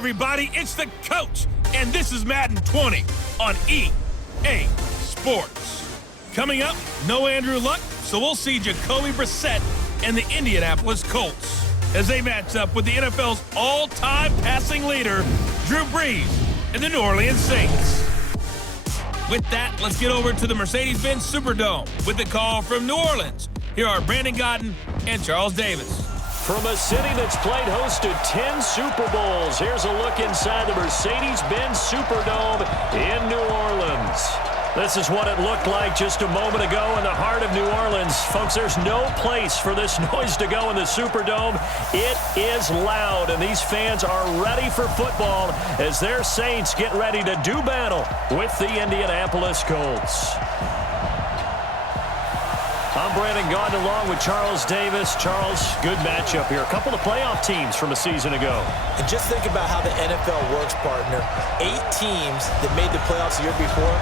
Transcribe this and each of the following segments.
everybody, it's the coach, and this is Madden 20 on EA Sports. Coming up, no Andrew Luck, so we'll see Jacoby Brissett and the Indianapolis Colts as they match up with the NFL's all-time passing leader, Drew Brees, and the New Orleans Saints. With that, let's get over to the Mercedes-Benz Superdome with the call from New Orleans. Here are Brandon Godden and Charles Davis. From a city that's played host to 10 Super Bowls, here's a look inside the Mercedes-Benz Superdome in New Orleans. This is what it looked like just a moment ago in the heart of New Orleans. Folks, there's no place for this noise to go in the Superdome. It is loud, and these fans are ready for football as their Saints get ready to do battle with the Indianapolis Colts. I'm Brandon Gaudin along with Charles Davis. Charles, good matchup here. A couple of playoff teams from a season ago. And just think about how the NFL works, partner. 8 teams that made the playoffs the year before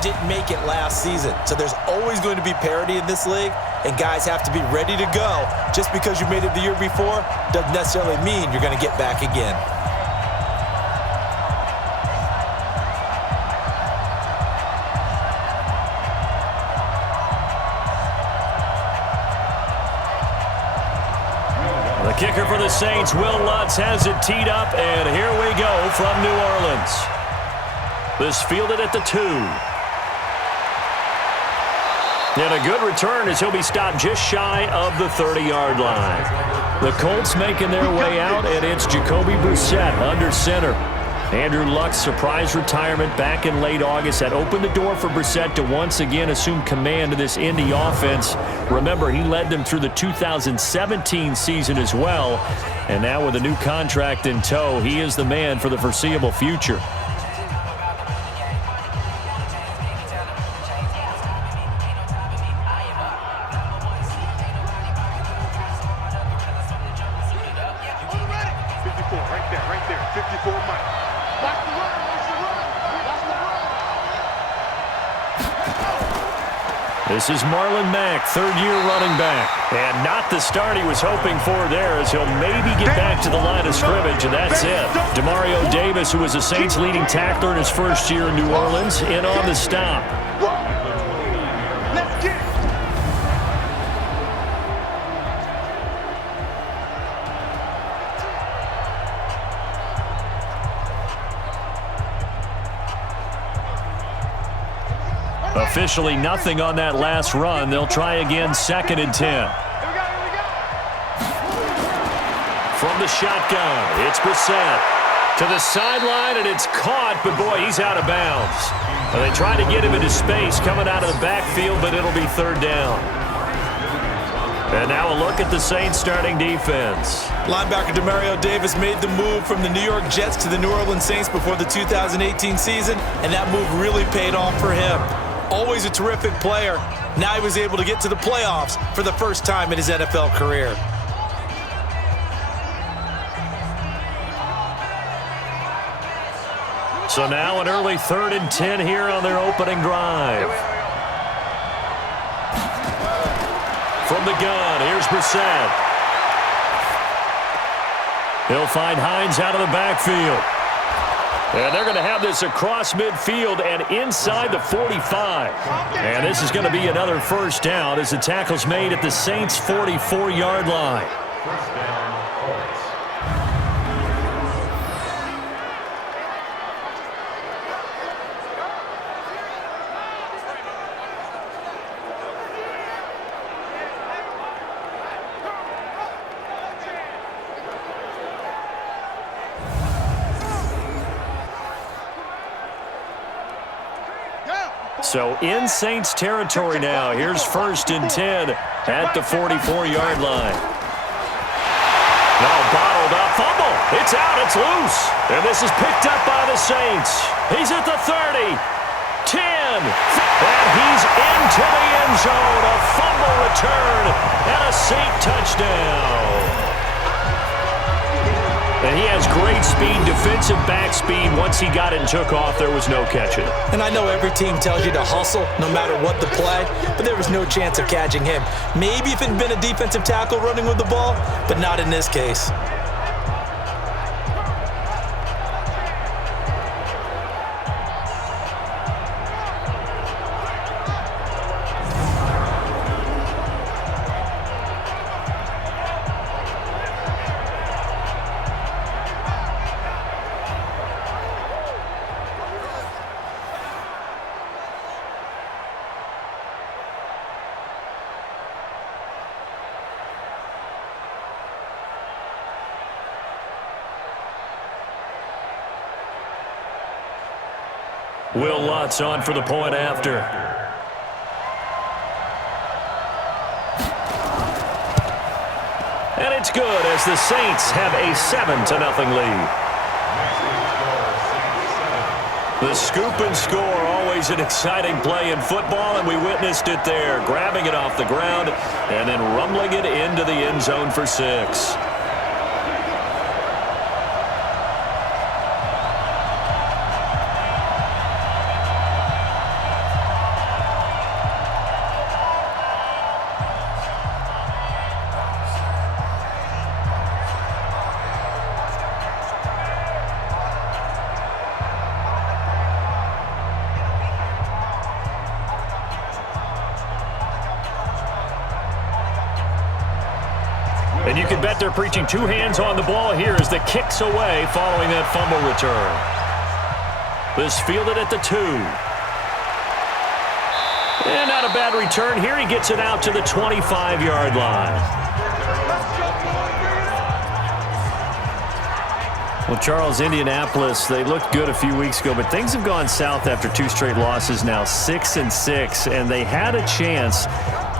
didn't make it last season. So there's always going to be parity in this league, and guys have to be ready to go. Just because you made it the year before doesn't necessarily mean you're going to get back again. The kicker for the Saints, Will Lutz, has it teed up, and here we go from New Orleans. This fielded at the 2. And a good return as he'll be stopped just shy of the 30-yard line. The Colts making their way out, and it's Jacoby Brissett under center. Andrew Luck's surprise retirement back in late August that opened the door for Brissett to once again assume command of this Indy offense. Remember, he led them through the 2017 season as well. And now with a new contract in tow, he is the man for the foreseeable future. This is Marlon Mack, third-year running back. And not the start he was hoping for there as he'll maybe get back to the line of scrimmage, and that's it. Demario Davis, who was the Saints' leading tackler in his first year in New Orleans, in on the stop. Officially nothing on that last run. They'll try again, 2nd and 10. From the shotgun, it's Brissett. To the sideline, and it's caught, but boy, he's out of bounds. And they try to get him into space coming out of the backfield, but it'll be 3rd down. And now a look at the Saints starting defense. Linebacker Demario Davis made the move from the New York Jets to the New Orleans Saints before the 2018 season, and that move really paid off for him. Always a terrific player. Now he was able to get to the playoffs for the first time in his NFL career. So now an early 3rd and 10 here on their opening drive. From the gun, here's Brissett. He'll find Hines out of the backfield. And they're going to have this across midfield and inside the 45. And this is going to be another 1st down as the tackle's made at the Saints' 44-yard line. So in Saints territory now. Here's 1st and 10 at the 44-yard line. Now bottled up, fumble. It's out, it's loose. And this is picked up by the Saints. He's at the 30, 10, and he's into the end zone. A fumble return and a Saint touchdown. And he has great speed, defensive back speed. Once he got it and took off, there was no catching it. And I know every team tells you to hustle no matter what the play, but there was no chance of catching him. Maybe if it had been a defensive tackle running with the ball, but not in this case. Will Lutz on for the point after. And it's good as the Saints have a 7-0 lead. The scoop and score, always an exciting play in football, and we witnessed it there, grabbing it off the ground and then rumbling it into the end zone for 6. And you can bet they're preaching 2 hands on the ball here as the kick's away following that fumble return. This fielded at the 2. And not a bad return here. He gets it out to the 25-yard line. Well, Charles, Indianapolis, they looked good a few weeks ago, but things have gone south after 2 straight losses now, 6-6, and they had a chance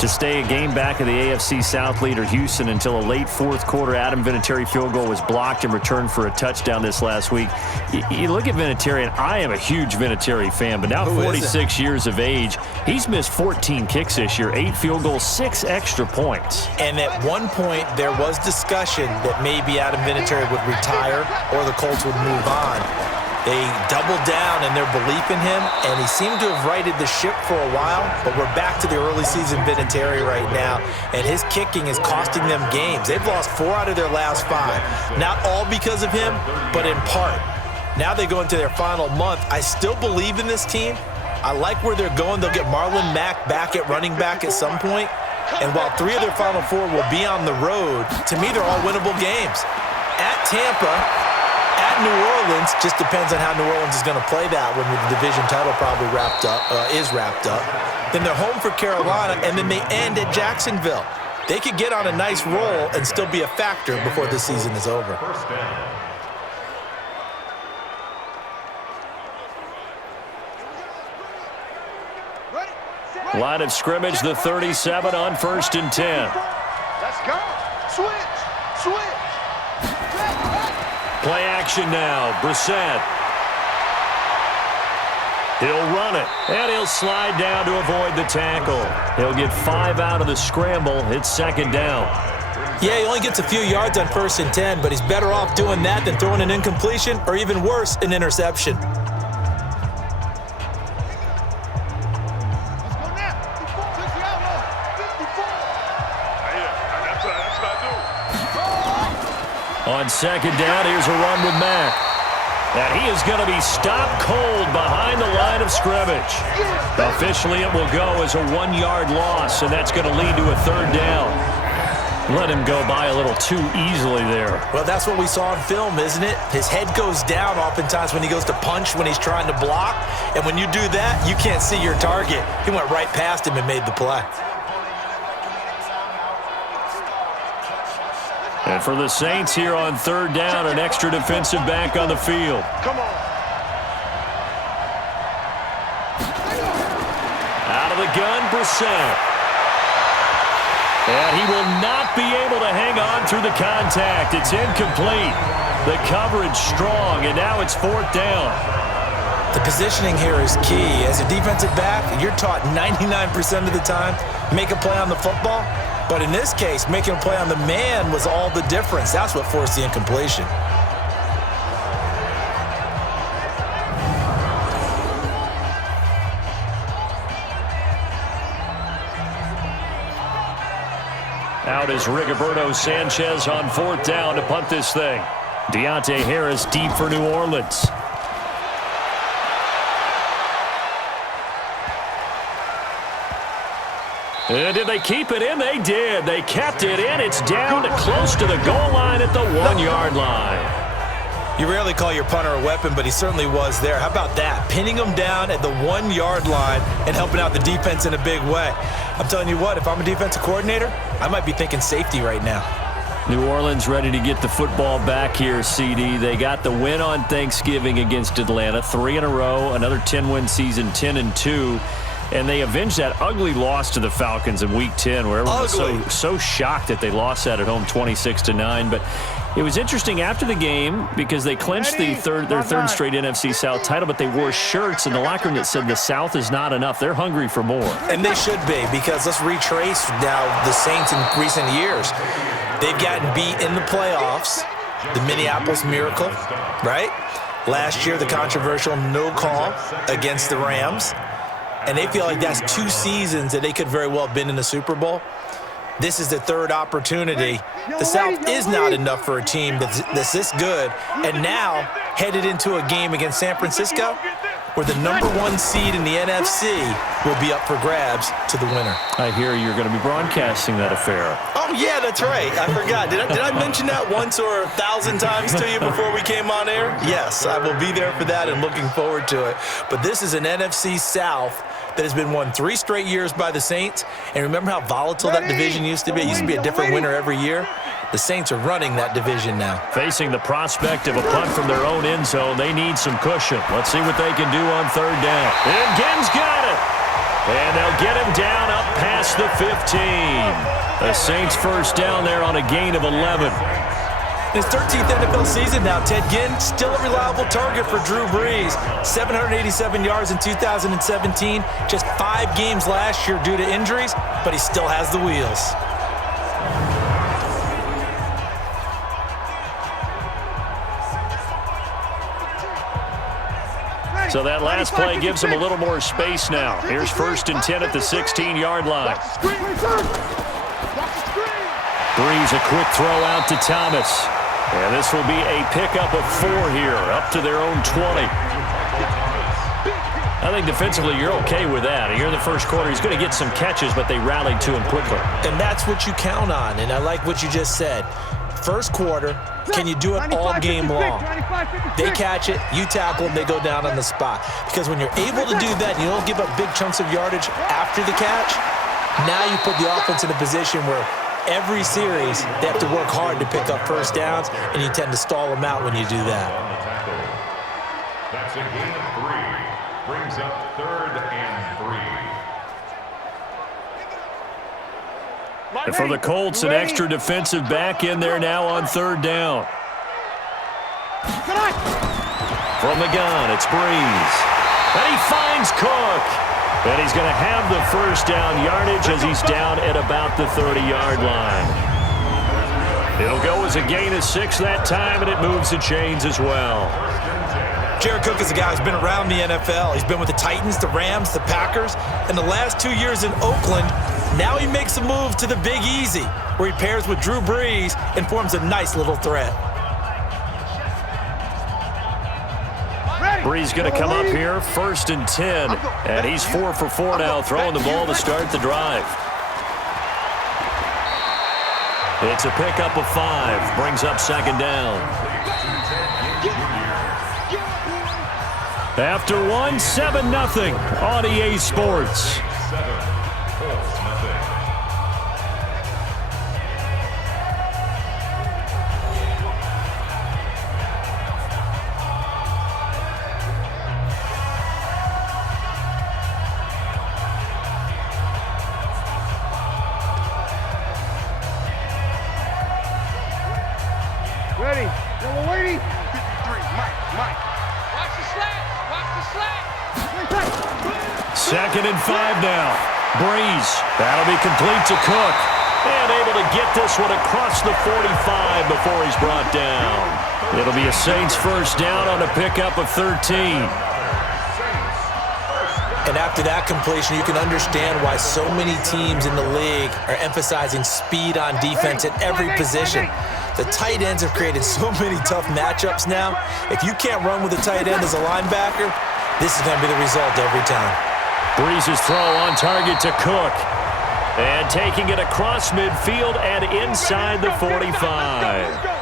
to stay a game back of the AFC South leader Houston until a late 4th quarter Adam Vinatieri field goal was blocked and returned for a touchdown this last week. You look at Vinatieri, and I am a huge Vinatieri fan, but now 46 years of age, he's missed 14 kicks this year, 8 field goals, 6 extra points. And at one point, there was discussion that maybe Adam Vinatieri would retire or the Colts would move on. They doubled down in their belief in him, and he seemed to have righted the ship for a while, but we're back to the early season Vinatieri right now, and his kicking is costing them games. They've lost 4 out of their last 5. Not all because of him, but in part. Now they go into their final month. I still believe in this team. I like where they're going. They'll get Marlon Mack back at running back at some point, and while 3 of their final 4 will be on the road, to me they're all winnable games. At Tampa, at New Orleans, just depends on how New Orleans is going to play that when the division title probably is wrapped up. Then they're home for Carolina, and then they end at Jacksonville. They could get on a nice roll and still be a factor before this season is over. Line of scrimmage, the 37 on 1st and 10. Let's go. Switch. Play action now. Brissett. He'll run it, and he'll slide down to avoid the tackle. He'll get 5 out of the scramble. It's 2nd down. Yeah, he only gets a few yards on 1st and 10, but he's better off doing that than throwing an incompletion or even worse, an interception. On 2nd down, here's a run with Mack. And he is going to be stopped cold behind the line of scrimmage. Officially, it will go as a 1-yard loss, and that's going to lead to a 3rd down. Let him go by a little too easily there. Well, that's what we saw in film, isn't it? His head goes down oftentimes when he goes to punch, when he's trying to block. And when you do that, you can't see your target. He went right past him and made the play. And for the Saints here on 3rd down, an extra defensive back on the field. Come on. Out of the gun, Brissett. And he will not be able to hang on through the contact. It's incomplete. The coverage strong, and now it's 4th down. The positioning here is key. As a defensive back, you're taught 99% of the time, make a play on the football. But in this case, making a play on the man was all the difference. That's what forced the incompletion. Out is Rigoberto Sanchez on 4th down to punt this thing. Deontay Harris deep for New Orleans. And did they keep it in? They did. They kept it in. It's down to close to the goal line at the 1-yard line. You rarely call your punter a weapon, but he certainly was there. How about that? Pinning him down at the 1-yard line and helping out the defense in a big way. I'm telling you what, if I'm a defensive coordinator, I might be thinking safety right now. New Orleans ready to get the football back here, CD. They got the win on Thanksgiving against Atlanta, 3 in a row, another 10-win season, 10-2. And they avenged that ugly loss to the Falcons in Week 10, where everyone was so shocked that they lost that at home 26-9. But it was interesting after the game because they clinched their third straight NFC South title, but they wore shirts in the locker room that said the South is not enough. They're hungry for more. And they should be, because let's retrace now the Saints in recent years. They've gotten beat in the playoffs, the Minneapolis Miracle, right? Last year, the controversial no call against the Rams. And they feel like that's 2 seasons that they could very well have been in the Super Bowl. This is the third opportunity. The South is not enough for a team that's this good. And now, headed into a game against San Francisco, where the #1 seed in the NFC will be up for grabs to the winner. I hear you're going to be broadcasting that affair. Oh, yeah, that's right. I forgot. Did I mention that once or 1,000 times to you before we came on air? Yes, I will be there for that and looking forward to it. But this is an NFC South that has been won 3 straight years by the Saints. And remember how volatile that division used to be? It used to be a different winner every year. The Saints are running that division now. Facing the prospect of a punt from their own end zone, they need some cushion. Let's see what they can do on 3rd down. And Ginn's got it. And they'll get him down up past the 15. The Saints first down there on a gain of 11. His 13th NFL season now, Ted Ginn, still a reliable target for Drew Brees. 787 yards in 2017, just 5 games last year due to injuries, but he still has the wheels. So that last play gives him a little more space now. Here's 1st and 10 at the 16-yard line. Brees, a quick throw out to Thomas. And this will be a pickup of 4 here, up to their own 20. I think defensively you're okay with that. Here in the first quarter, he's going to get some catches, but they rallied to him quickly. And that's what you count on, and I like what you just said. First quarter, can you do it all game long? They catch it, you tackle them, they go down on the spot. Because when you're able to do that, you don't give up big chunks of yardage after the catch, now you put the offense in a position where every series they have to work hard to pick up first downs, and you tend to stall them out when you do that. That's a gain of 3. Brings up 3rd and 3. And for the Colts, an extra defensive back in there now on 3rd down. From the gun, it's Brees. And he finds Cook. And he's going to have the first down yardage as he's down at about the 30-yard line. It'll go as a gain of 6 that time, and it moves the chains as well. Jared Cook is a guy who's been around the NFL. He's been with the Titans, the Rams, the Packers, and the last 2 years in Oakland. Now he makes a move to the Big Easy, where he pairs with Drew Brees and forms a nice little threat. Brees going to come up here, 1st and 10, and he's 4 for 4 now, throwing the ball to start the drive. It's a pickup of 5, brings up 2nd down. After 1, 7-0 on EA Sports. Ready. Yellow lady. 53. Mike. Watch the slack. Watch the slack. 2nd and 5 now. Brees. That'll be complete to Cook. And able to get this one across the 45 before he's brought down. It'll be a Saints first down on a pickup of 13. And after that completion, you can understand why so many teams in the league are emphasizing speed on defense at every position. The tight ends have created so many tough matchups now. If you can't run with a tight end as a linebacker, this is going to be the result every time. Brees' throw on target to Cook. And taking it across midfield and inside the 45.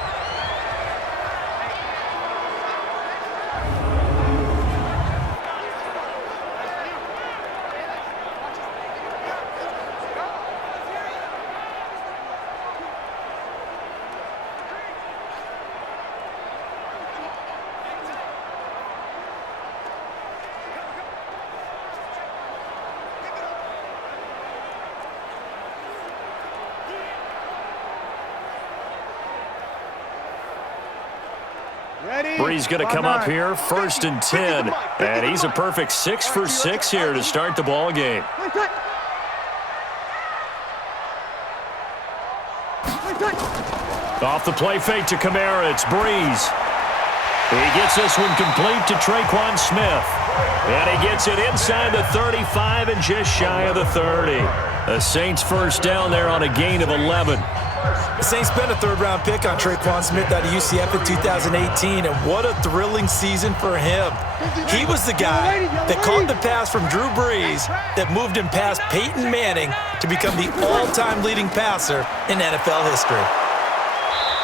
Bree's going to come up here, 1st and 10. And he's a perfect 6 for 6 here to start the ball game. Off the play fake to Kamara, it's Breeze. He gets this one complete to Traquan Smith. And he gets it inside the 35 and just shy of the 30. The Saints first down there on a gain of 11. The Saints spent a 3rd-round pick on Traquan Smith out of UCF in 2018, and what a thrilling season for him. He was the guy that caught the pass from Drew Brees that moved him past Peyton Manning to become the all-time leading passer in NFL history.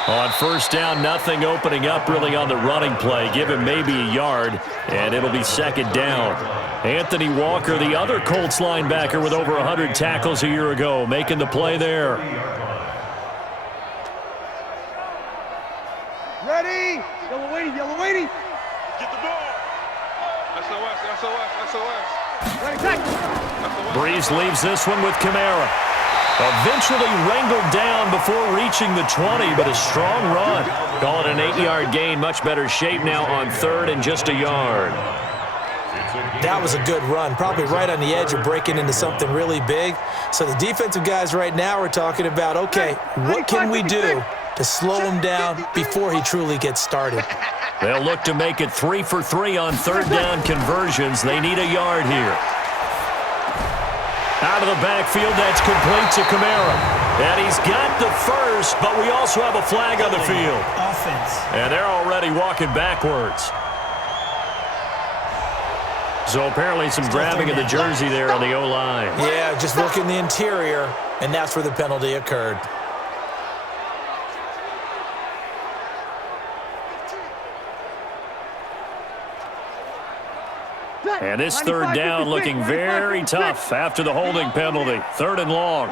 On first down, nothing opening up really on the running play. Give him maybe a yard, and it'll be 2nd down. Anthony Walker, the other Colts linebacker with over 100 tackles a year ago, making the play there. Ready? Yellow waiting. Get the ball. SOS. Ready, back. Breeze leaves this one with Kamara. Eventually wrangled down before reaching the 20, but a strong run. Call it an 8-yard gain. Much better shape now on 3rd and just a yard. That was a good run, probably right on the edge of breaking into something really big. So the defensive guys right now are talking about, okay, what can we do to slow him down before he truly gets started? They'll look to make it 3 for 3 on 3rd down conversions. They need a yard here. Out of the backfield, that's complete to Kamara. And he's got the first, but we also have a flag on the field. Offense. And they're already walking backwards. So apparently some grabbing of the jersey there on the O-line. Yeah, just look in the interior, and that's where the penalty occurred. And this 3rd down looking very tough after the holding penalty. 3rd and long.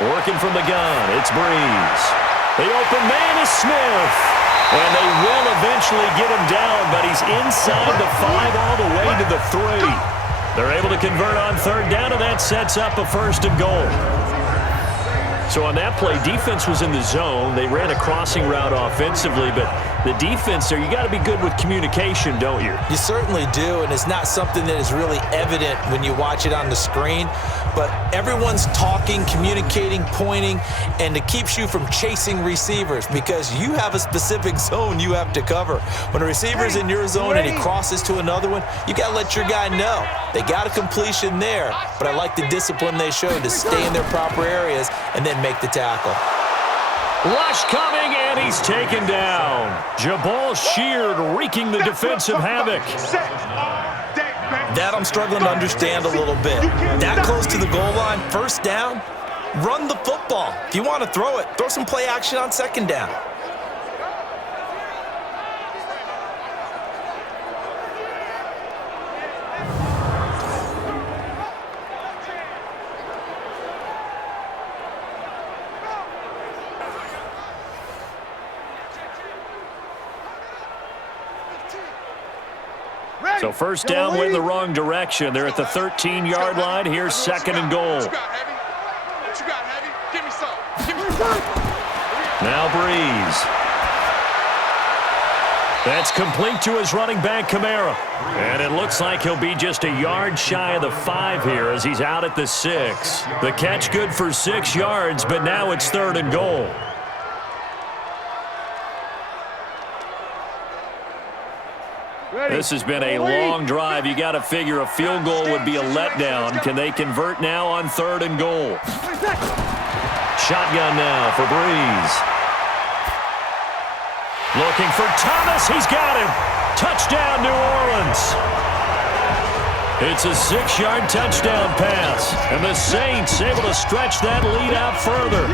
Working from the gun, it's Breeze. The open man is Smith. And they will eventually get him down, but he's inside the 5 all the way to the 3. They're able to convert on 3rd down, and that sets up a 1st and goal. So on that play, defense was in the zone. They ran a crossing route offensively, but the defense there, you got to be good with communication, don't you? You certainly do, and it's not something that is really evident when you watch it on the screen. But everyone's talking, communicating, pointing, and it keeps you from chasing receivers because you have a specific zone you have to cover. When a receiver's in your zone and he crosses to another one, you got to let your guy know. They got a completion there, but I like the discipline they showed to stay in their proper areas and then make the tackle. Rush coming, and he's taken down. Jabal Sheard wreaking the defensive havoc. That I'm struggling to understand a little bit. That close to the goal line, 1st down, run the football. If you want to throw it, throw some play action on 2nd down. So 1st down went in the wrong direction. They're at the 13-yard line. Here's 2nd and goal. Now Breeze. That's complete to his running back, Kamara. And it looks like he'll be just a yard shy of the 5 here as he's out at the 6. The catch good for 6 yards, but now it's 3rd and goal. This has been a long drive. You got to figure a field goal would be a letdown. Can they convert now on 3rd and goal? Shotgun now for Breeze. Looking for Thomas. He's got him. Touchdown, New Orleans. It's a 6-yard touchdown pass. And the Saints able to stretch that lead out further.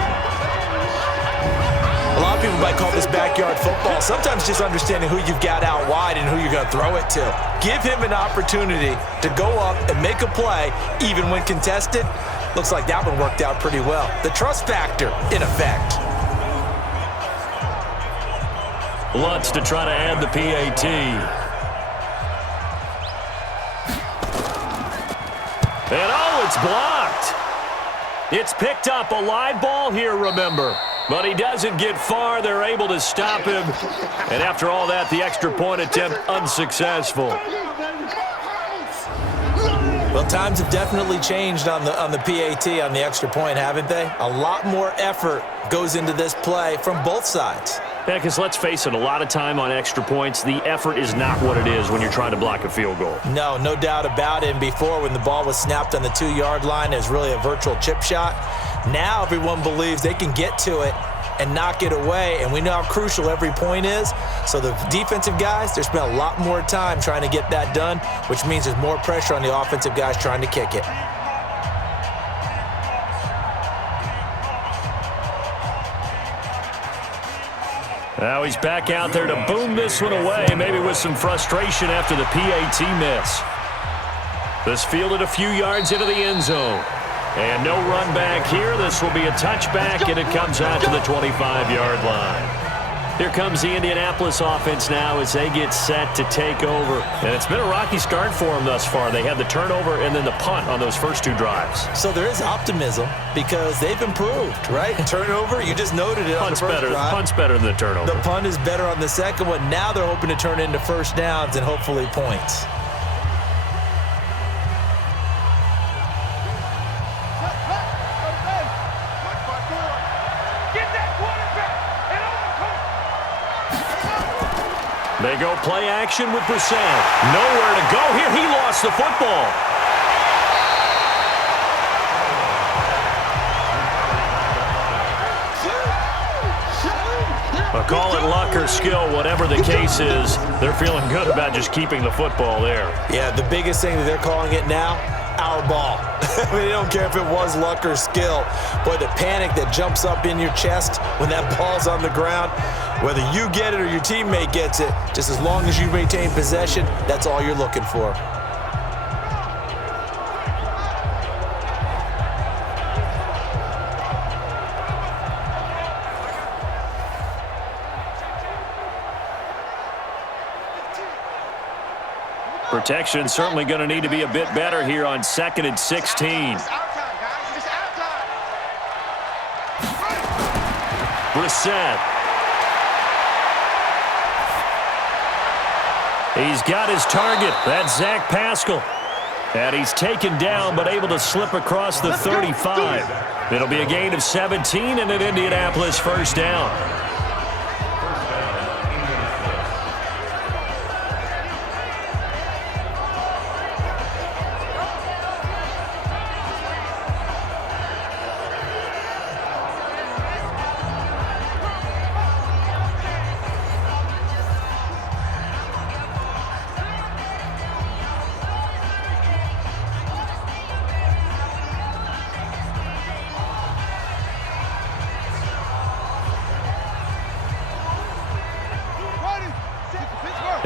A lot of people might call this backyard football. Sometimes just understanding who you've got out wide and who you're going to throw it to. Give him an opportunity to go up and make a play, even when contested. Looks like that one worked out pretty well. The trust factor, in effect. Lutz to try to add the PAT. And oh, it's blocked. It's picked up a live ball here, remember. But he doesn't get far. They're able to stop him. And after all that, the extra point attempt unsuccessful. Well, times have definitely changed on the PAT, on the extra point, haven't they? A lot more effort goes into this play from both sides. Yeah, because let's face it, a lot of time on extra points, the effort is not what it is when you're trying to block a field goal. No doubt about it. And before, when the ball was snapped on the 2-yard line, it was really a virtual chip shot. Now everyone believes they can get to it and knock it away, and we know how crucial every point is. So the defensive guys, they spent a lot more time trying to get that done, which means there's more pressure on the offensive guys trying to kick it. Now he's back out there to boom this one away, maybe with some frustration after the PAT miss. This fielded a few yards into the end zone. And no run back here. This will be a touchback, and it comes out to the 25-yard line. Here comes the Indianapolis offense now as they get set to take over. And it's been a rocky start for them thus far. They had the turnover and then the punt on those first 2 drives. So there is optimism because they've improved, right? Turnover, you just noted it on the first drive. Punt's better than the turnover. The punt is better on the second one. Now they're hoping to turn it into first downs and hopefully points. They go play action with Brissett. Nowhere to go here. He lost the football. But call it luck or skill, whatever the case is, they're feeling good about just keeping the football there. Yeah, the biggest thing that they're calling it now, our ball. I mean, they don't care if it was luck or skill. Boy, the panic that jumps up in your chest when that ball's on the ground, whether you get it or your teammate gets it, just as long as you maintain possession, that's all you're looking for. Protection certainly going to need to be a bit better here on 2nd and 16. Brissett. He's got his target. That's Zach Pascal. And he's taken down but able to slip across the 35. It'll be a gain of 17 and an Indianapolis first down.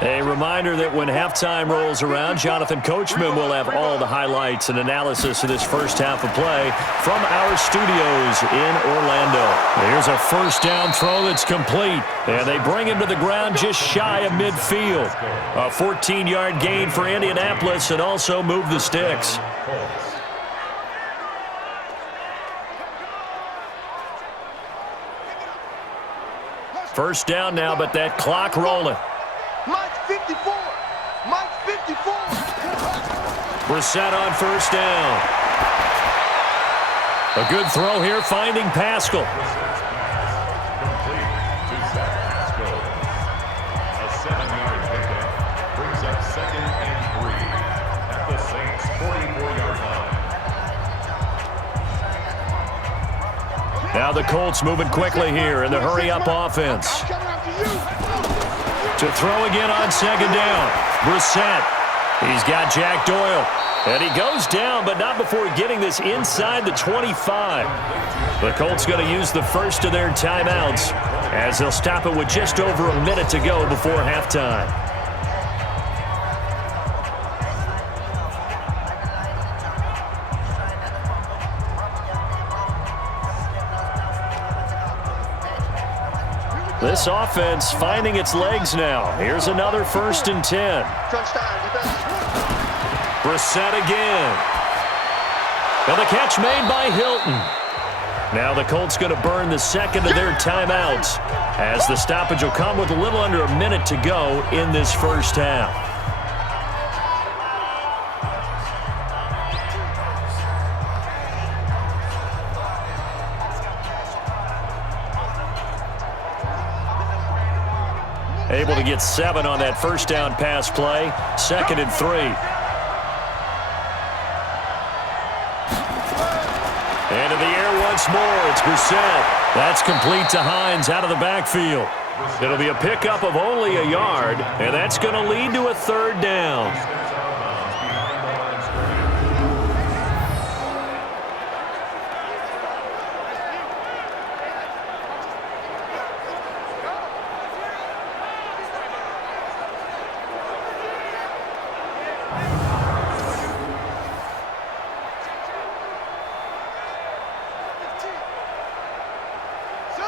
A reminder that when halftime rolls around, Jonathan Coachman will have all the highlights and analysis of this first half of play from our studios in Orlando. Here's a first down throw that's complete, and they bring him to the ground just shy of midfield. A 14-yard gain for Indianapolis and also move the sticks. First down now, but that clock rolling. Mike 54. Mike 54. Brissett on first down. A good throw here, finding Pascal. Complete to Zach Pascal. A 7-yard pickup brings up 2nd and 3 at the Saints' 44-yard line. Now the Colts moving quickly here in the hurry-up offense. To throw again on second down. Brissett. He's got Jack Doyle. And he goes down, but not before getting this inside the 25. The Colts going to use the first of their timeouts as they'll stop it with just over a minute to go before halftime. This offense finding its legs now. Here's another 1st and 10. Brissett again. And the catch made by Hilton. Now the Colts going to burn the second of their timeouts as the stoppage will come with a little under a minute to go in this first half. Able to get 7 on that first down pass play. 2nd and 3. Into the air once more. It's Brissett. That's complete to Hines out of the backfield. It'll be a pickup of only a yard, and that's going to lead to a 3rd down.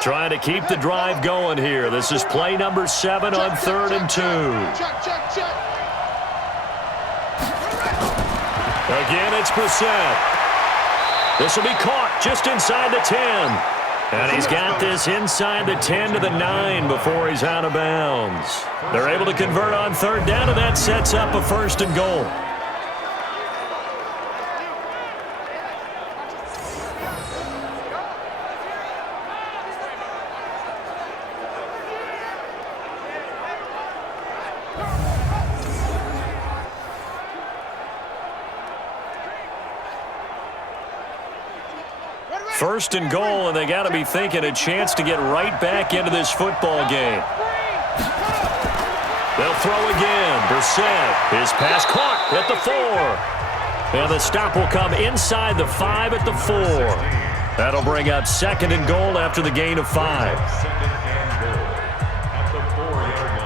Trying to keep the drive going here. This is play number 7 on 3rd and 2. Again, it's Brissett. This will be caught just inside the 10. And he's got this inside the 10 to the 9 before he's out of bounds. They're able to convert on 3rd down, and that sets up a 1st and goal. First and goal, and they got to be thinking a chance to get right back into this football game. They'll throw again. Brissett. His pass caught at the 4. And the stop will come inside the 5 at the 4. That'll bring up 2nd and goal after the gain of 5. 2nd and goal at the 4-yard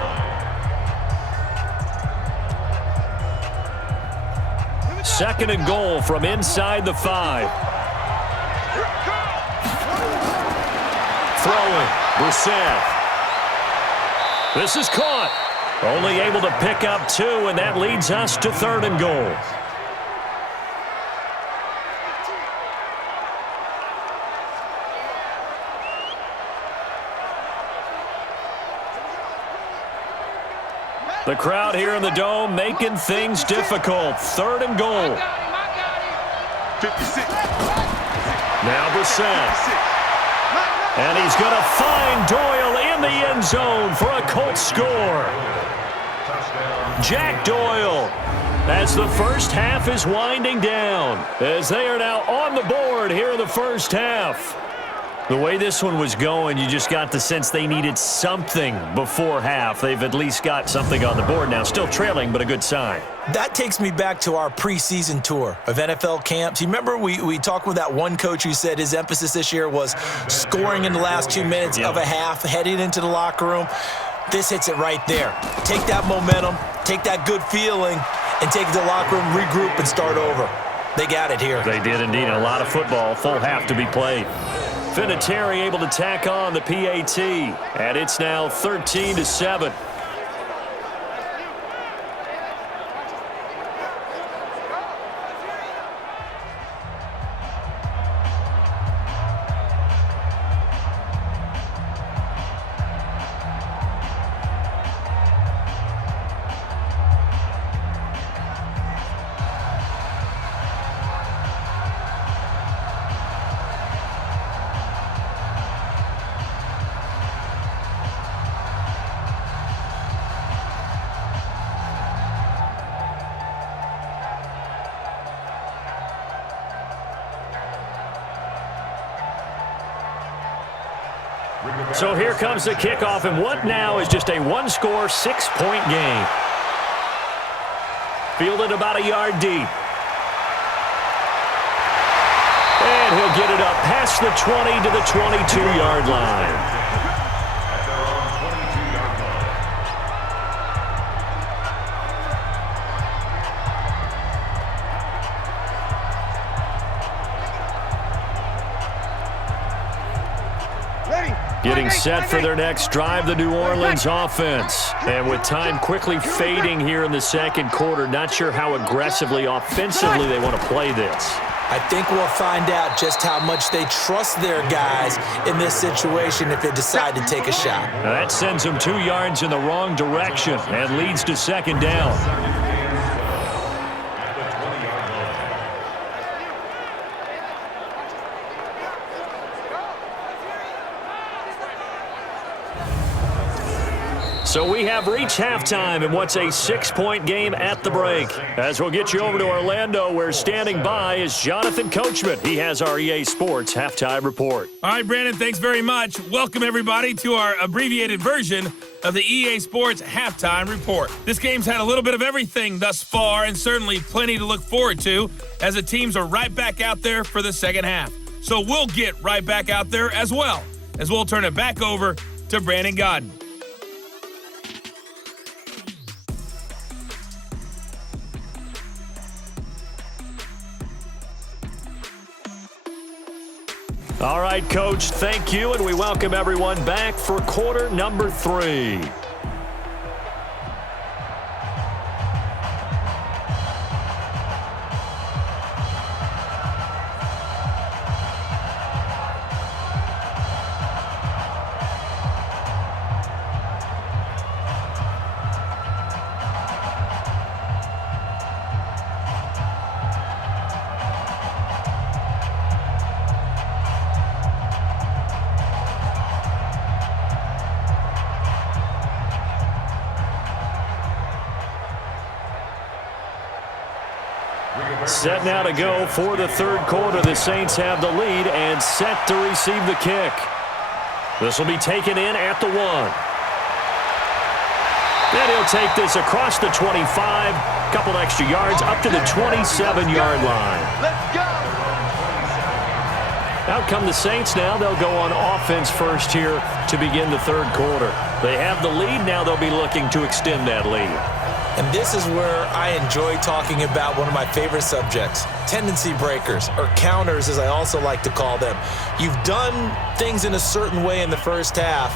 line. 2nd and goal from inside the 5. Throwing, Brissett. This is caught. Only able to pick up 2, and that leads us to 3rd and goal. The crowd here in the Dome making things difficult. 3rd and goal. 56. Now Brissett. And he's going to find Doyle in the end zone for a Colts score. Jack Doyle, as the first half is winding down, as they are now on the board here in the first half. The way this one was going, you just got the sense they needed something before half. They've at least got something on the board now. Still trailing, but a good sign. That takes me back to our preseason tour of NFL camps. You remember we talked with that one coach who said his emphasis this year was scoring in the last 2 minutes of a half, heading into the locker room. This hits it right there. Take that momentum, take that good feeling, and take it to the locker room, regroup, and start over. They got it here. They did indeed. A lot of football, full half to be played. Vinatieri able to tack on the PAT, and it's now 13-7. So here comes the kickoff, and what now is just a one-score, 6-point game. Fielded about a yard deep. And he'll get it up past the 20 to the 22-yard line. At their own 22-yard line. Getting set for their next drive, the New Orleans offense. And with time quickly fading here in the second quarter, not sure how aggressively, offensively they want to play this. I think we'll find out just how much they trust their guys in this situation if they decide to take a shot. Now that sends them 2 yards in the wrong direction and leads to second down. So we have reached halftime in what's a 6-point game at the break. As we'll get you over to Orlando, where standing by is Jonathan Coachman. He has our EA Sports halftime report. All right, Brandon, thanks very much. Welcome, everybody, to our abbreviated version of the EA Sports halftime report. This game's had a little bit of everything thus far, and certainly plenty to look forward to, as the teams are right back out there for the second half. So we'll get right back out there as well, as we'll turn it back over to Brandon Godden. All right, Coach, thank you, and we welcome everyone back for quarter number 3. Set now to go for the third quarter. The Saints have the lead and set to receive the kick. This will be taken in at the 1. And he'll take this across the 25, couple extra yards up to the 27-yard line. Let's go. Out come the Saints now. They'll go on offense first here to begin the third quarter. They have the lead. Now they'll be looking to extend that lead. And this is where I enjoy talking about one of my favorite subjects, tendency breakers, or counters as I also like to call them. You've done things in a certain way in the first half,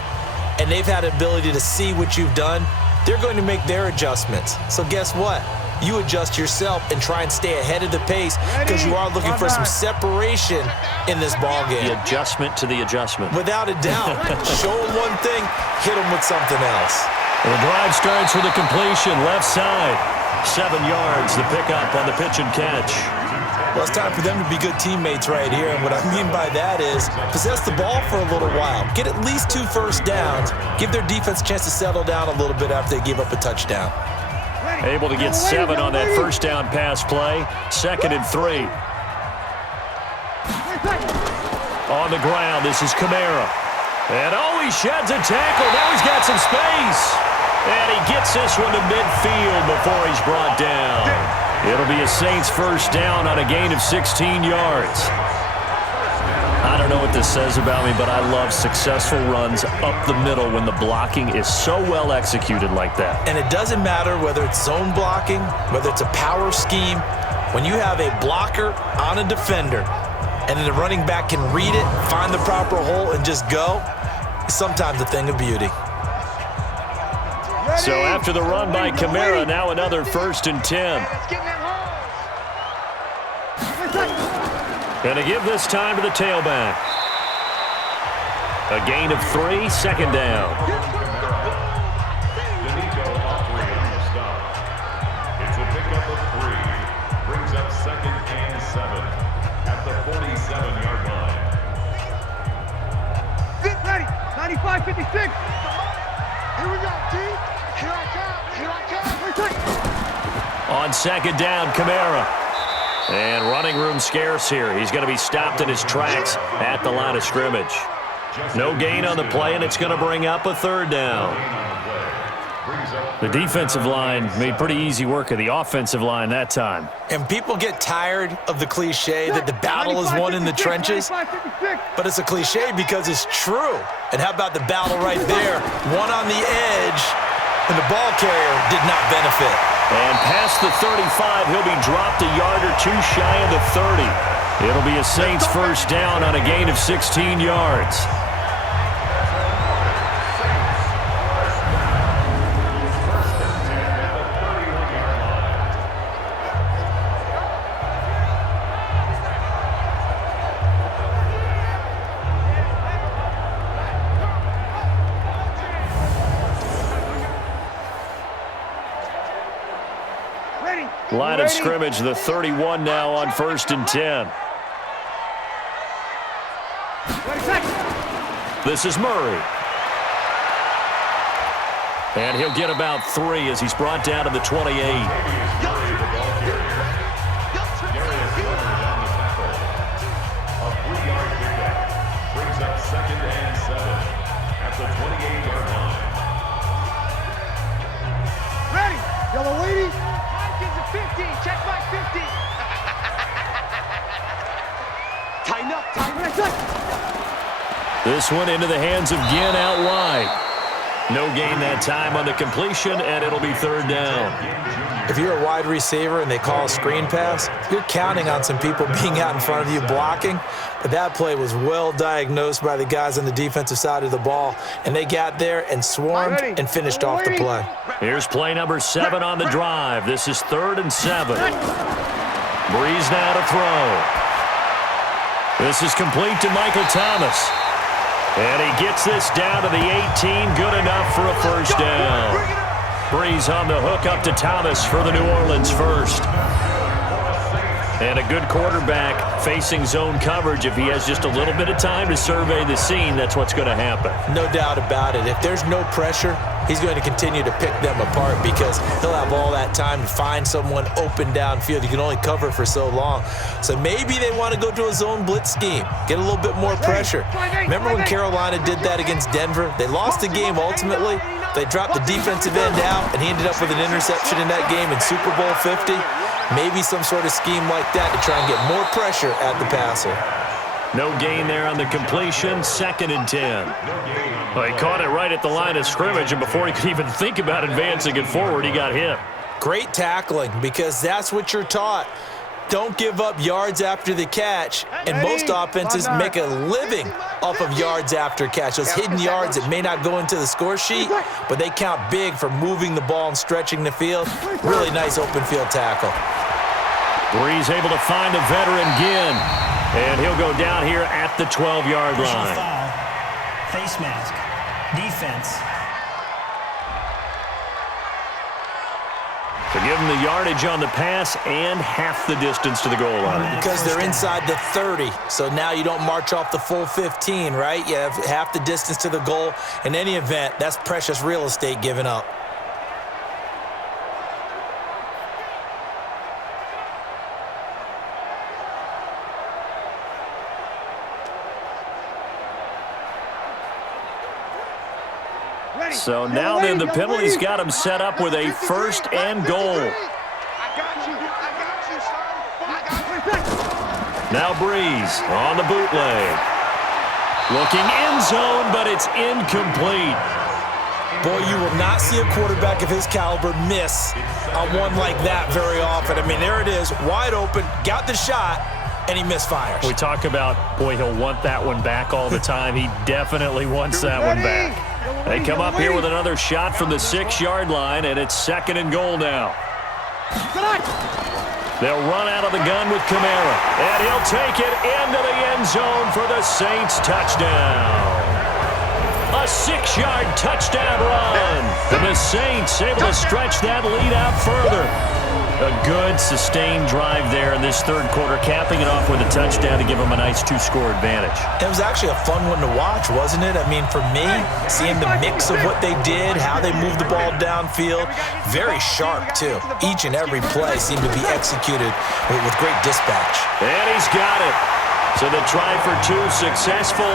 and they've had the ability to see what you've done. They're going to make their adjustments. So guess what? You adjust yourself and try and stay ahead of the pace because you are looking for some separation in this ball game. The adjustment to the adjustment. Without a doubt. Show them one thing, hit them with something else. The drive starts with a completion, left side. 7 yards, the pickup on the pitch and catch. Well, it's time for them to be good teammates right here, and what I mean by that is possess the ball for a little while. Get at least 2 first downs. Give their defense a chance to settle down a little bit after they give up a touchdown. Able to get 7 on that first down pass play. 2nd and 3. On the ground, this is Kamara. And he sheds a tackle. Now he's got some space. And he gets this one to midfield before he's brought down. It'll be a Saints first down on a gain of 16 yards. I don't know what this says about me, but I love successful runs up the middle when the blocking is so well executed like that. And it doesn't matter whether it's zone blocking, whether it's a power scheme. When you have a blocker on a defender and then the running back can read it, find the proper hole, and just go, it's sometimes a thing of beauty. So after the run by Kamara, now another 1st and 10. Going to give this time to the tailback. A gain of 3, 2nd down. It's a pickup of 3. Brings up 2nd and 7 at the 47-yard line. Get ready. 95, 56. Here we go, T. Here I come. On 2nd down, Kamara. And running room scarce here. He's going to be stopped in his tracks at the line of scrimmage. No gain on the play, and it's going to bring up a 3rd down. The defensive line made pretty easy work of the offensive line that time. And people get tired of the cliche that the battle is won in the trenches, but it's a cliche because it's true. And how about the battle right there? One on the edge, and the ball carrier did not benefit. And past the 35, he'll be dropped a yard or 2 shy of the 30. It'll be a Saints first down on a gain of 16 yards. Line of scrimmage, the 31 now on 1st and 10. This is Murray. And he'll get about 3 as he's brought down to the 28. Second and 7 at the 28-yard line. Ready, yellow lady. Hopkins at 50. Check my 50. Tighten up, tighten up. This one into the hands of Ginn out wide. No gain that time on the completion, and it'll be 3rd down. If you're a wide receiver and they call a screen pass, you're counting on some people being out in front of you blocking. But that play was well diagnosed by the guys on the defensive side of the ball, and they got there and swarmed and finished off the play. Here's play number 7 on the drive. This is 3rd and 7. Breeze now to throw. This is complete to Michael Thomas. And he gets this down to the 18. Good enough for a 1st down. Breeze on the hook up to Thomas for the New Orleans 1st. And a good quarterback facing zone coverage. If he has just a little bit of time to survey the scene, that's what's going to happen. No doubt about it. If there's no pressure, he's going to continue to pick them apart because he'll have all that time to find someone open downfield. You can only cover for so long. So maybe they want to go to a zone blitz scheme, get a little bit more pressure. Remember when Carolina did that against Denver? They lost the game ultimately. They dropped the defensive end out, and he ended up with an interception in that game in Super Bowl 50. Maybe some sort of scheme like that to try and get more pressure at the passer. No gain there on the completion, 2nd and 10. Well, he caught it right at the line of scrimmage, and before he could even think about advancing it forward, he got hit. Great tackling, because that's what you're taught. Don't give up yards after the catch, and most offenses make a living off of yards after catch. Those hidden yards that may not go into the score sheet, but they count big for moving the ball and stretching the field. Really nice open field tackle. Breeze able to find a veteran Ginn, and he'll go down here at the 12-yard line. Foul. Face mask. Defense. To give them the yardage on the pass and half the distance to the goal line. Because they're inside the 30, so now you don't march off the full 15, right? You have half the distance to the goal. In any event, that's precious real estate given up. So now then the penalty's got him set up with a 1st and goal. Now Breeze on the bootleg. Looking end zone, but it's incomplete. Boy, you will not see a quarterback of his caliber miss on one like that very often. I mean, there it is, wide open, got the shot, and he misfires. We talk about, boy, he'll want that one back all the time. He definitely wants that one back. They come up here with another shot from the 6-yard line, and it's 2nd and goal now. They'll run out of the gun with Kamara, and he'll take it into the end zone for the Saints touchdown. A 6-yard touchdown run. And the Saints able to stretch that lead out further. A good, sustained drive there in this 3rd quarter, capping it off with a touchdown to give them a nice 2-score advantage. It was actually a fun one to watch, wasn't it? I mean, for me, seeing the mix of what they did, how they moved the ball downfield, very sharp, too. Each and every play seemed to be executed with great dispatch. And he's got it. So the try for 2 successful.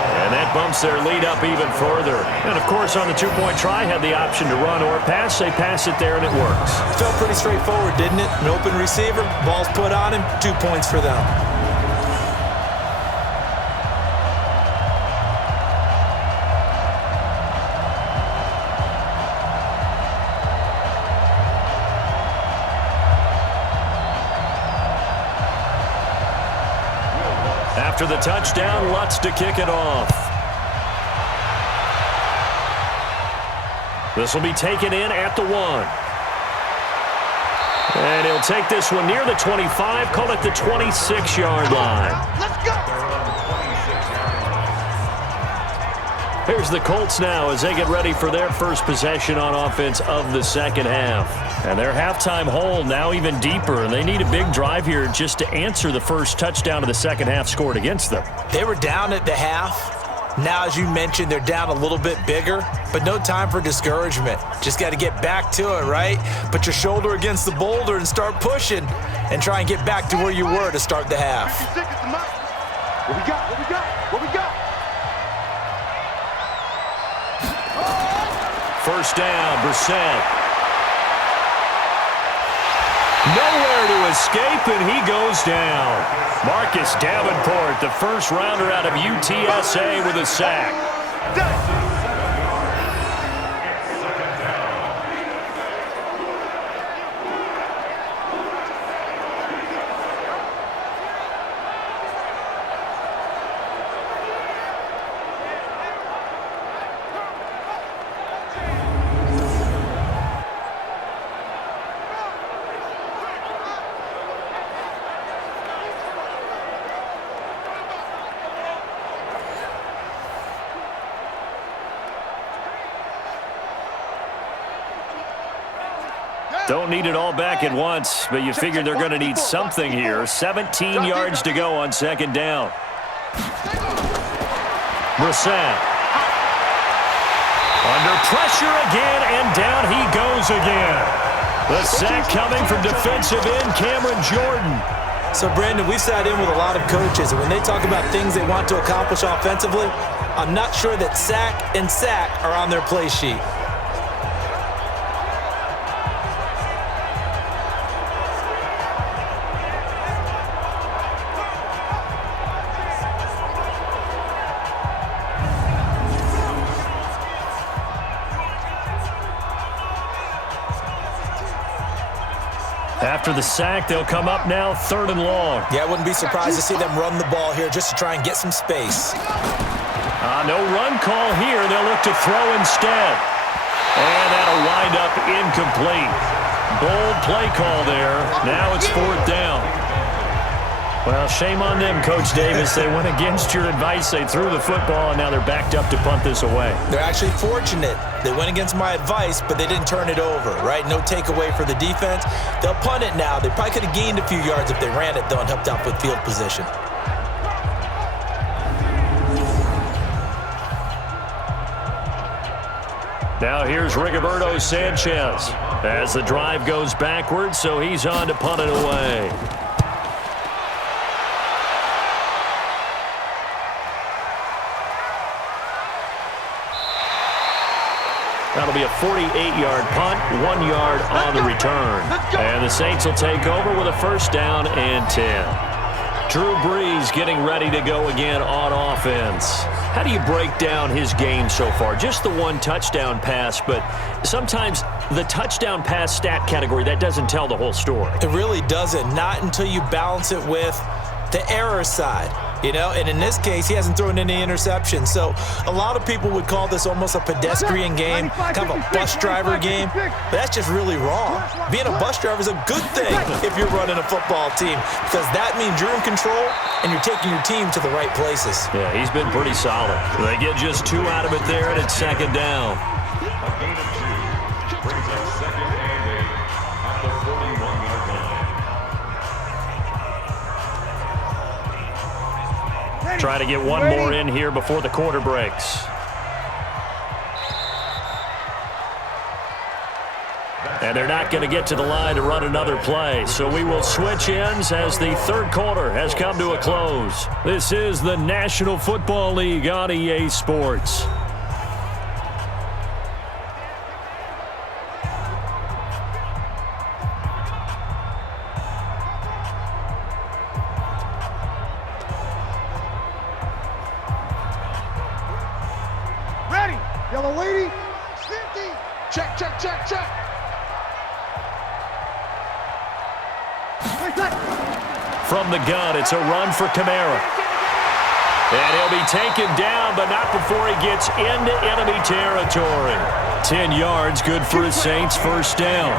And that bumps their lead up even further. And, of course, on the 2-point try, had the option to run or pass. They pass it there, and it works. Felt pretty straightforward, didn't it? An open receiver, ball's put on him, 2 points for them. After the touchdown, Lutz to kick it off. This will be taken in at the 1. And he'll take this one near the 25, call it the 26-yard line. Let's go. Here's the Colts now as they get ready for their first possession on offense of the second half. And their halftime hole now even deeper, and they need a big drive here just to answer the first touchdown of the second half scored against them. They were down at the half. Now, as you mentioned, they're down a little bit bigger, but no time for discouragement. Just got to get back to it, right? Put your shoulder against the boulder and start pushing and try and get back to where you were to start the half. What we got? What we got? What we got? First down, Brissett. Nowhere to escape, and he goes down. Marcus Davenport, the first rounder out of UTSA, with a sack. Don't need it all back at once, but you figure they're going to need something here. 17 yards to go on second down. Brissett. Under pressure again, and down he goes again. The sack coming from defensive end Cameron Jordan. So, Brandon, we've sat in with a lot of coaches, and when they talk about things they want to accomplish offensively, I'm not sure that sack and sack are on their play sheet. After the sack, they'll come up now 3rd and long. Yeah, I wouldn't be surprised to see them run the ball here just to try and get some space. No run call here. They'll look to throw instead. And that'll wind up incomplete. Bold play call there. Now it's 4th down. Well, shame on them, Coach Davis. They went against your advice. They threw the football, and now they're backed up to punt this away. They're actually fortunate. They went against my advice, but they didn't turn it over, right? No takeaway for the defense. They'll punt it now. They probably could have gained a few yards if they ran it, though, and helped out with field position. Now here's Rigoberto Sanchez as the drive goes backwards, so he's on to punt it away. That'll be a 48-yard punt, 1 yard on the return. And the Saints will take over with a first down and 10. Drew Brees getting ready to go again on offense. How do you break down his game so far? Just the one touchdown pass, but sometimes the touchdown pass stat category, that doesn't tell the whole story. It really doesn't, not until you balance it with the error side. You know, and in this case, he hasn't thrown any interceptions. So a lot of people would call this almost a pedestrian game, kind of a bus driver game. But that's just really wrong. Being a bus driver is a good thing if you're running a football team, because that means you're in control and you're taking your team to the right places. Yeah, he's been pretty solid. They get just 2 out of it there, and it's second down. A gain of 2 brings up second and 8 at the 41-yard line. Try to get one more in here before the quarter breaks. And they're not going to get to the line to run another play. So we will switch ends as the third quarter has come to a close. This is the National Football League on EA Sports. Ready. Yellow lady. Stinky. Check, check, check, check. From the gun, it's a run for Kamara. And he'll be taken down, but not before he gets into enemy territory. 10 yards, good for his Saints, first down.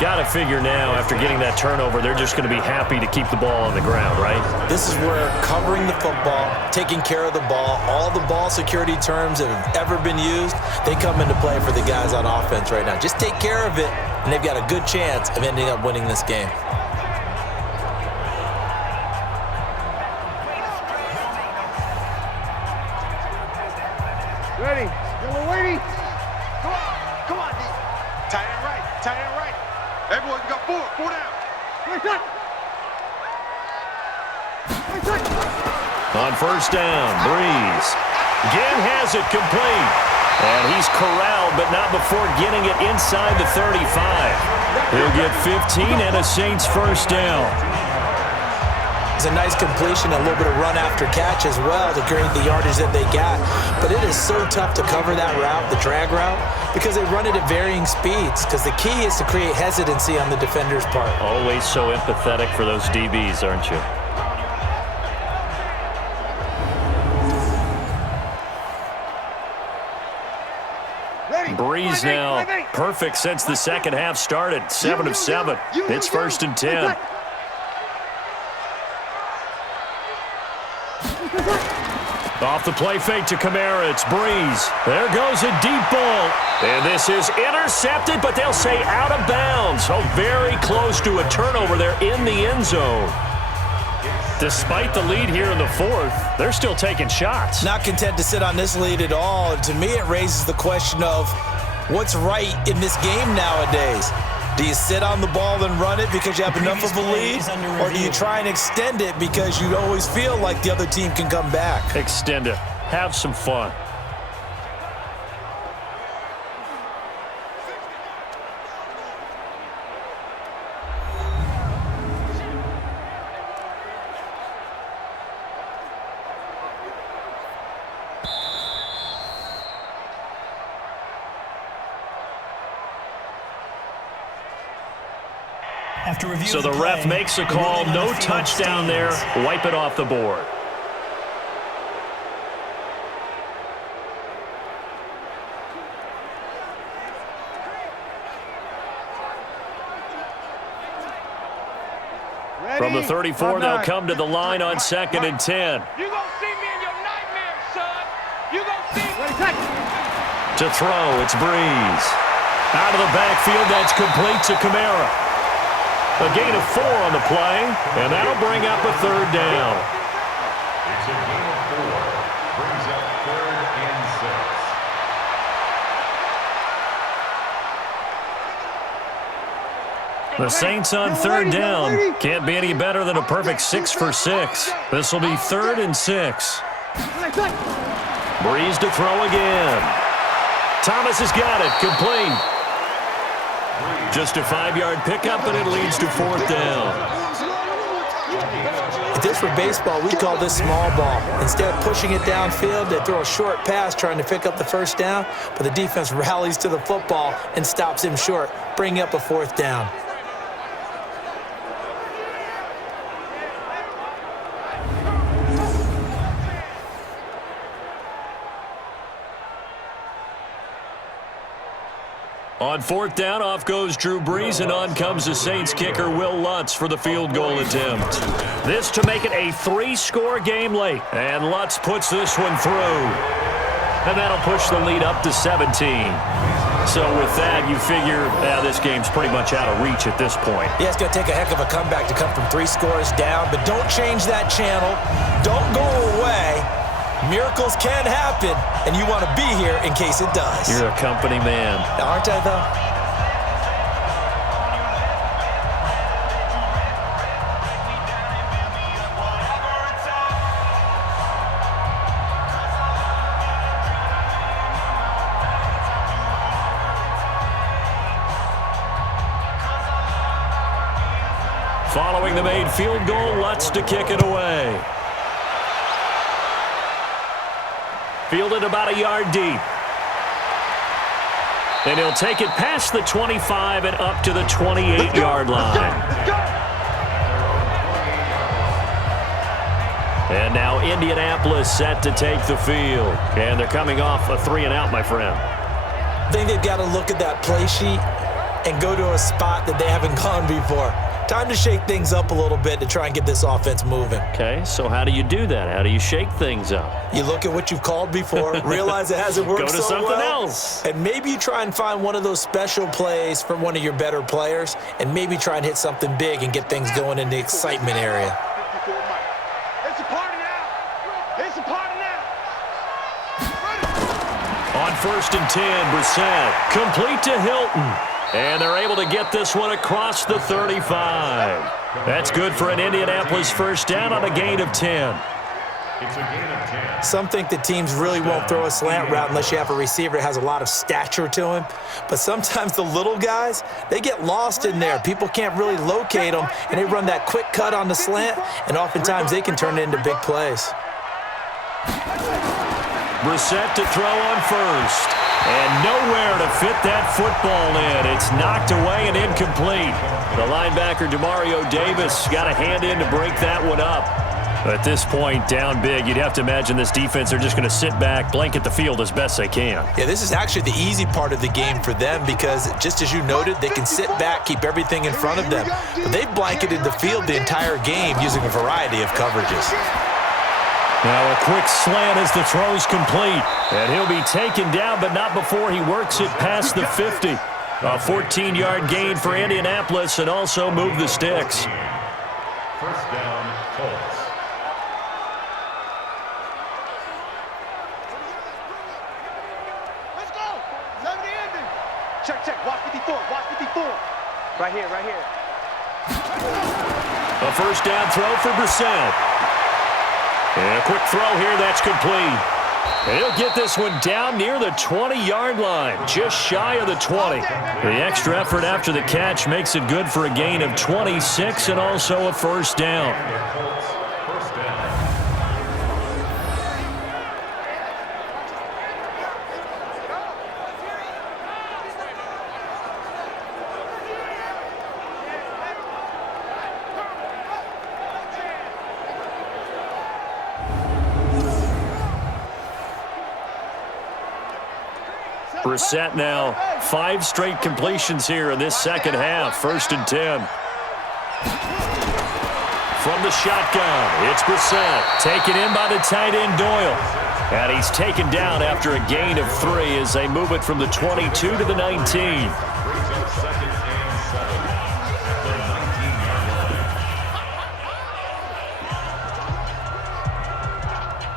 Got to figure now, after getting that turnover, they're just going to be happy to keep the ball on the ground, right? This is where covering the football, taking care of the ball, all the ball security terms that have ever been used, they come into play for the guys on offense right now. Just take care of it, and they've got a good chance of ending up winning this game. Ready. Yellow waiting. Come on, D. Tight end right. Tight end right. Everyone, you got four down. Right side. Right side. On first down, Breeze. Again has it complete. And he's corralled, but not before getting it inside the 35. He'll get 15 and a Saints first down. It's a nice completion, a little bit of run after catch as well to create the yardage that they got. But it is so tough to cover that route, the drag route, because they run it at varying speeds. Because the key is to create hesitancy on the defender's part. Always so empathetic for those DBs, aren't you? Breeze now, perfect since the second half started. 7 of 7. It's first and 10. Off the play fake to Kamara, it's Breeze. There goes a deep ball. And this is intercepted, but they'll say out of bounds. So very close to a turnover there in the end zone. Despite the lead here in the fourth, they're still taking shots. Not content to sit on this lead at all. And to me, it raises the question of what's right in this game nowadays. Do you sit on the ball and run it because you have enough of a lead? Or do you try and extend it because you always feel like the other team can come back? Extend it. Have some fun. So the ref makes a call, no touchdown there, wipe it off the board. From the 34, they'll come to the line on 2nd and 10. You gonna see me in your nightmares, son. You gonna see me. To throw, it's Breeze. Out of the backfield, that's complete to Kamara. A gain of 4 on the play, and that'll bring up a third down. It's a gain of 4. Brings up 3rd and 6. The Saints on 3rd down. Can't be any better than a perfect 6 for 6. This will be 3rd and 6. Breeze to throw again. Thomas has got it, complete. Just a 5-yard pickup, and it leads to 4th down. If this were baseball, we'd call this small ball. Instead of pushing it downfield, they throw a short pass trying to pick up the first down, but the defense rallies to the football and stops him short, bringing up a 4th down. On 4th down, off goes Drew Brees, and on comes the Saints kicker Will Lutz for the field goal attempt. This to make it a 3-score game late, and Lutz puts this one through. And that'll push the lead up to 17. So with that, you figure this game's pretty much out of reach at this point. Yeah, it's going to take a heck of a comeback to come from 3 scores down, but don't change that channel. Don't go away. Miracles can happen, and you want to be here in case it does. You're a company man. Aren't I, though? Following the made field goal, Lutz to kick it away. Fielded about a yard deep. And he'll take it past the 25 and up to the 28-yard line. And now Indianapolis set to take the field. And they're coming off a 3-and-out, my friend. I think they've got to look at that play sheet and go to a spot that they haven't gone before. Time to shake things up a little bit to try and get this offense moving. Okay, so how do you do that? How do you shake things up? You look at what you've called before, realize it hasn't worked Go to so something well, else. and maybe you try and find one of those special plays from one of your better players, and maybe try and hit something big and get things going in the excitement area. It's a party now. It's a party now. On 1st and 10, Brissett complete to Hilton. And they're able to get this one across the 35. That's good for an Indianapolis first down on a gain of 10. It's a gain of 10. Some think that teams really won't throw a slant route unless you have a receiver that has a lot of stature to him. But sometimes the little guys, they get lost in there. People can't really locate them, and they run that quick cut on the slant, and oftentimes they can turn it into big plays. Brissett to throw on first. And nowhere to fit that football in. It's knocked away and incomplete. The linebacker, Demario Davis, got a hand in to break that one up. At this point, down big, you'd have to imagine this defense are just going to sit back, blanket the field as best they can. Yeah, this is actually the easy part of the game for them because, just as you noted, they can sit back, keep everything in front of them. But they've blanketed the field the entire game using a variety of coverages. Now a quick slant as the throw's complete. And he'll be taken down, but not before he works it past the 50. A 14-yard gain for Indianapolis and also move the sticks. First down, Colts. Let's go. 70 ending. Check. Watch 54. Watch 54. Right here. A first down throw for Brissett. And a quick throw here, that's complete. And he'll get this one down near the 20-yard line, just shy of the 20. The extra effort after the catch makes it good for a gain of 26 and also a first down. Colts, first down. Brissett now 5 straight completions here in this second half. 1st and 10. From the shotgun, it's Brissett. Taken in by the tight end Doyle. And he's taken down after a gain of 3 as they move it from the 22 to the 19. Brings up 2nd and 7 at the 19-yard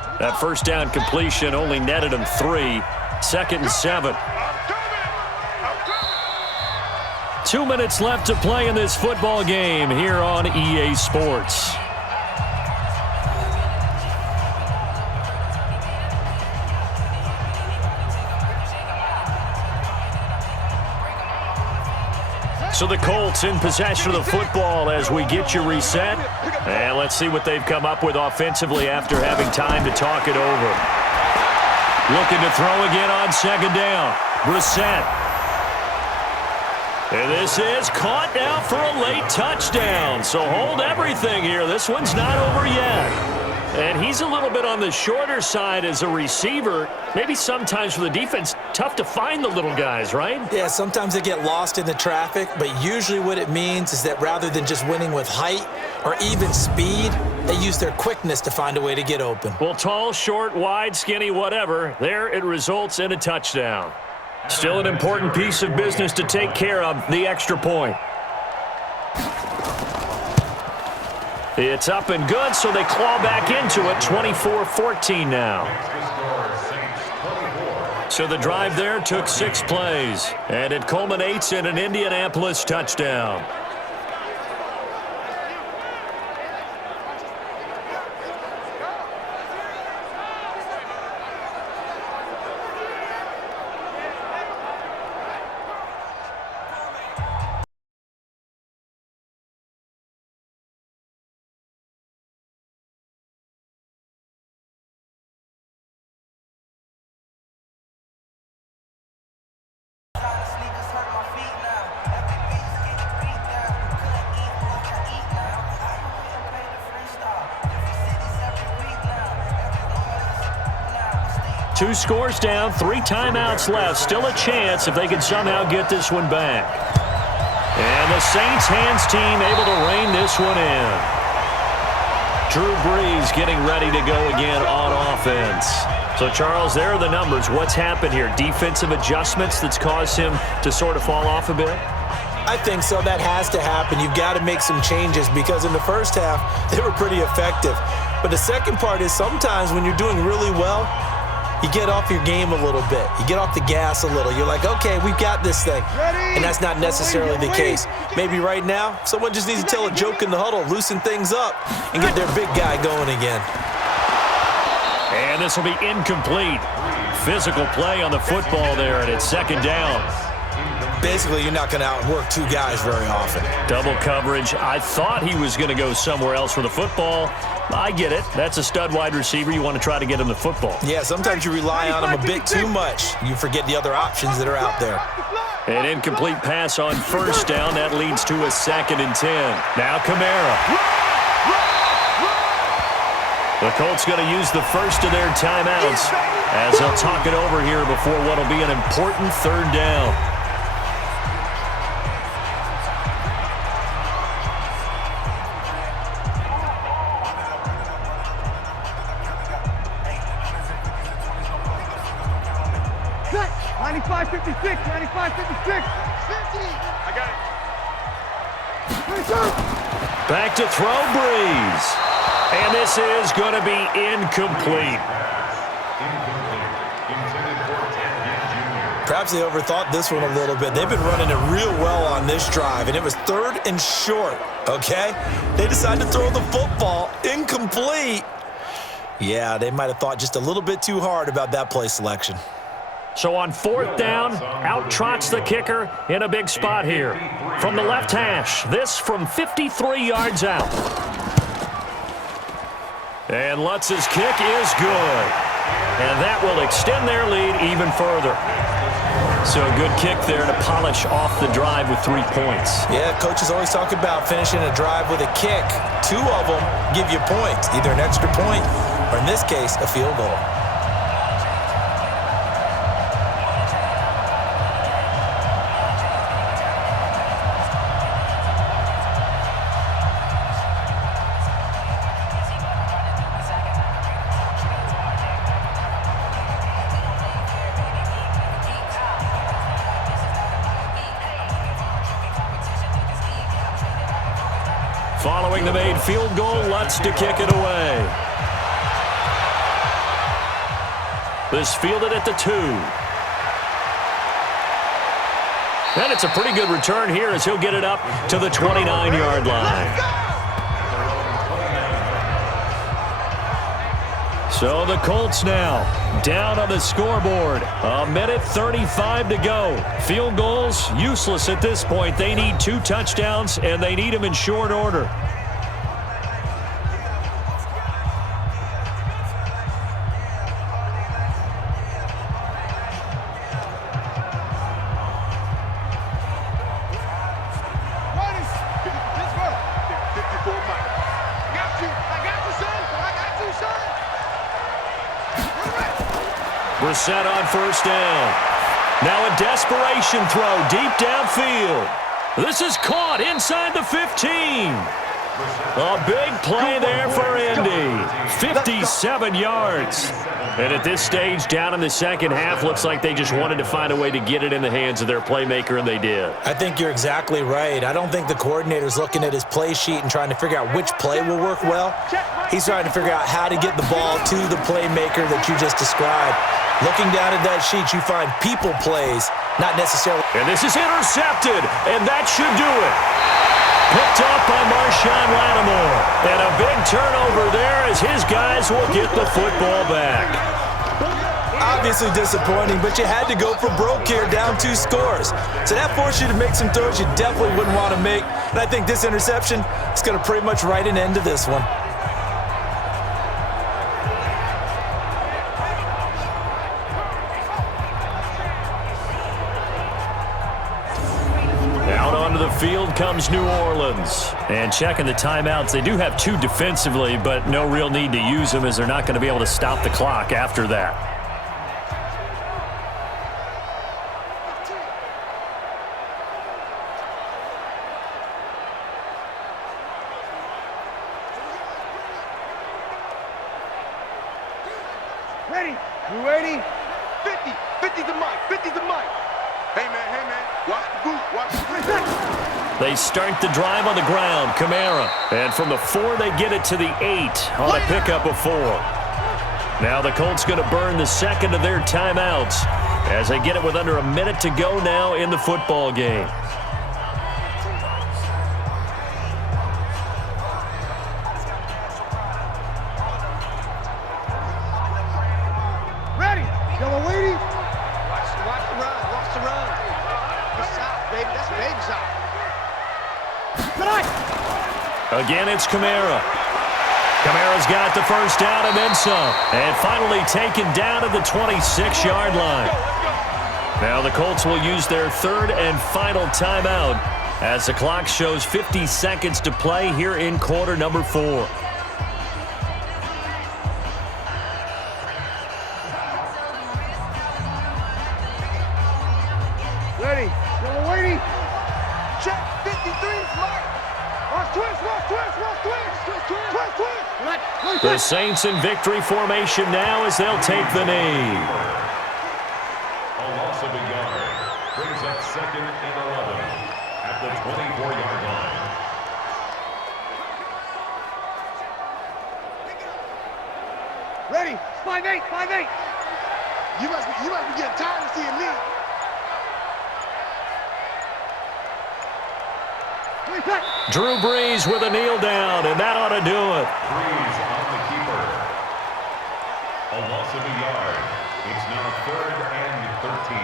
line. That first down completion only netted him 3. 2nd and 7. 2 minutes left to play in this football game here on EA Sports. So the Colts in possession of the football as we get you reset. And let's see what they've come up with offensively after having time to talk it over. Looking to throw again on 2nd down. Brissett. And this is caught now for a late touchdown. So hold everything here. This one's not over yet. And he's a little bit on the shorter side as a receiver. Maybe sometimes for the defense, tough to find the little guys, right? Yeah, sometimes they get lost in the traffic, but usually what it means is that rather than just winning with height or even speed, they use their quickness to find a way to get open. Well, tall, short, wide, skinny, whatever, there it results in a touchdown. Still an important piece of business to take care of, the extra point. It's up and good, so they claw back into it, 24-14 now. So the drive there took 6 plays, and it culminates in an Indianapolis touchdown. Two scores down, 3 timeouts left. Still a chance if they can somehow get this one back. And the Saints hands team able to rein this one in. Drew Brees getting ready to go again on offense. So, Charles, there are the numbers. What's happened here? Defensive adjustments that's caused him to sort of fall off a bit? I think so. That has to happen. You've got to make some changes because in the first half, they were pretty effective. But the second part is sometimes when you're doing really well, you get off your game a little bit. You get off the gas a little. You're like, okay, we've got this thing. And that's not necessarily the case. Maybe right now, someone just needs to tell a joke in the huddle, loosen things up, and get their big guy going again. And this will be incomplete. Physical play on the football there, and it's second down. Basically, you're not going to outwork two guys very often. Double coverage. I thought he was going to go somewhere else for the football. I get it. That's a stud wide receiver. You want to try to get him the football. Yeah, sometimes you rely on him a bit too much. You forget the other options that are out there. An incomplete pass on first down. That leads to a 2nd and 10. Now Kamara. The Colts going to use the first of their timeouts as they'll talk it over here before what will be an important 3rd down. Set. 95-56, 95-56. 50. I got it. Back to throw, Brees. And this is going to be incomplete. Perhaps they overthought this one a little bit. They've been running it real well on this drive, and it was 3rd and short, okay? They decided to throw the football incomplete. Yeah, they might have thought just a little bit too hard about that play selection. So on 4th down, out trots the kicker in a big spot here. From the left hash, this from 53 yards out. And Lutz's kick is good. And that will extend their lead even further. So a good kick there to polish off the drive with 3 points. Yeah, coaches always talk about finishing a drive with a kick. 2 of them give you points, either an extra point or, in this case, a field goal. Following the made field goal, Lutz to kick it away. This fielded at the 2. And it's a pretty good return here as he'll get it up to the 29-yard line. So the Colts now down on the scoreboard. 1:35 to go. Field goals useless at this point. They need 2 touchdowns, and they need them in short order. Brissett on 1st down. Now a desperation throw deep downfield. This is caught inside the 15. A big play there for Indy. 57 yards. And at this stage, down in the second half, looks like they just wanted to find a way to get it in the hands of their playmaker, and they did. I think you're exactly right. I don't think the coordinator's looking at his play sheet and trying to figure out which play will work well. He's trying to figure out how to get the ball to the playmaker that you just described. Looking down at that sheet, you find people plays, not necessarily. And this is intercepted, and that should do it. Picked up by Marshawn Lattimore. And a big turnover there as his guys will get the football back. Obviously disappointing, but you had to go for broke here, down 2 scores. So that forced you to make some throws you definitely wouldn't want to make. And I think this interception is going to pretty much write an end to this one. Field comes New Orleans. And checking the timeouts, they do have 2 defensively, but no real need to use them as they're not going to be able to stop the clock after that. Ready. You ready? 50. 50's the mic. 50's the mic. Hey, man. Watch the boot. Watch the boot. They start the drive on the ground. Kamara. And from the 4, they get it to the 8 on a pickup of 4. Now the Colts going to burn the second of their timeouts as they get it with under a minute to go now in the football game. Ready. Y'all waiting? Watch the run. Watch the run. Good shot, baby. That's a baby shot. Again, it's Kamara. Kamara's got the first down and then some. And finally taken down at the 26-yard line. Now the Colts will use their third and final timeout as the clock shows 50 seconds to play here in quarter number 4. Ready. Y'all waiting? Check. 53 mark. Watch twist. The Saints in victory formation now as they'll take the knee. A loss of a yard brings up second and 11 at the 24-yard line. Ready. 5-8. You must be getting tired of seeing me. Drew Brees with a kneel down, and that ought to do it. Brees on the keeper. A loss of a yard. It's now 3rd and 13.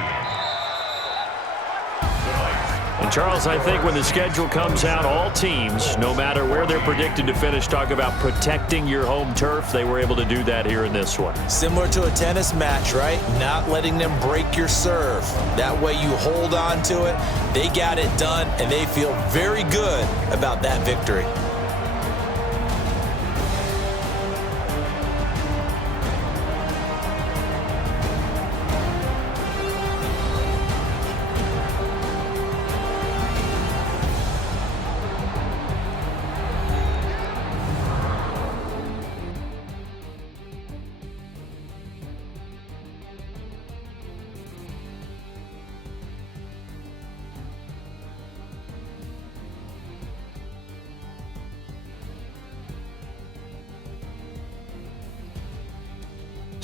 And Charles, I think when the schedule comes out, all teams, no matter where they're predicted to finish, talk about protecting your home turf. They were able to do that here in this one. Similar to a tennis match, right? Not letting them break your serve. That way you hold on to it. They got it done, and they feel very good about that victory.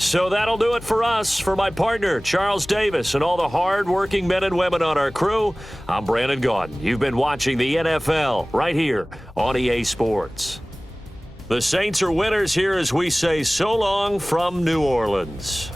So that'll do it for us. For my partner, Charles Davis, and all the hard-working men and women on our crew, I'm Brandon Gaudin. You've been watching the NFL right here on EA Sports. The Saints are winners here as we say so long from New Orleans.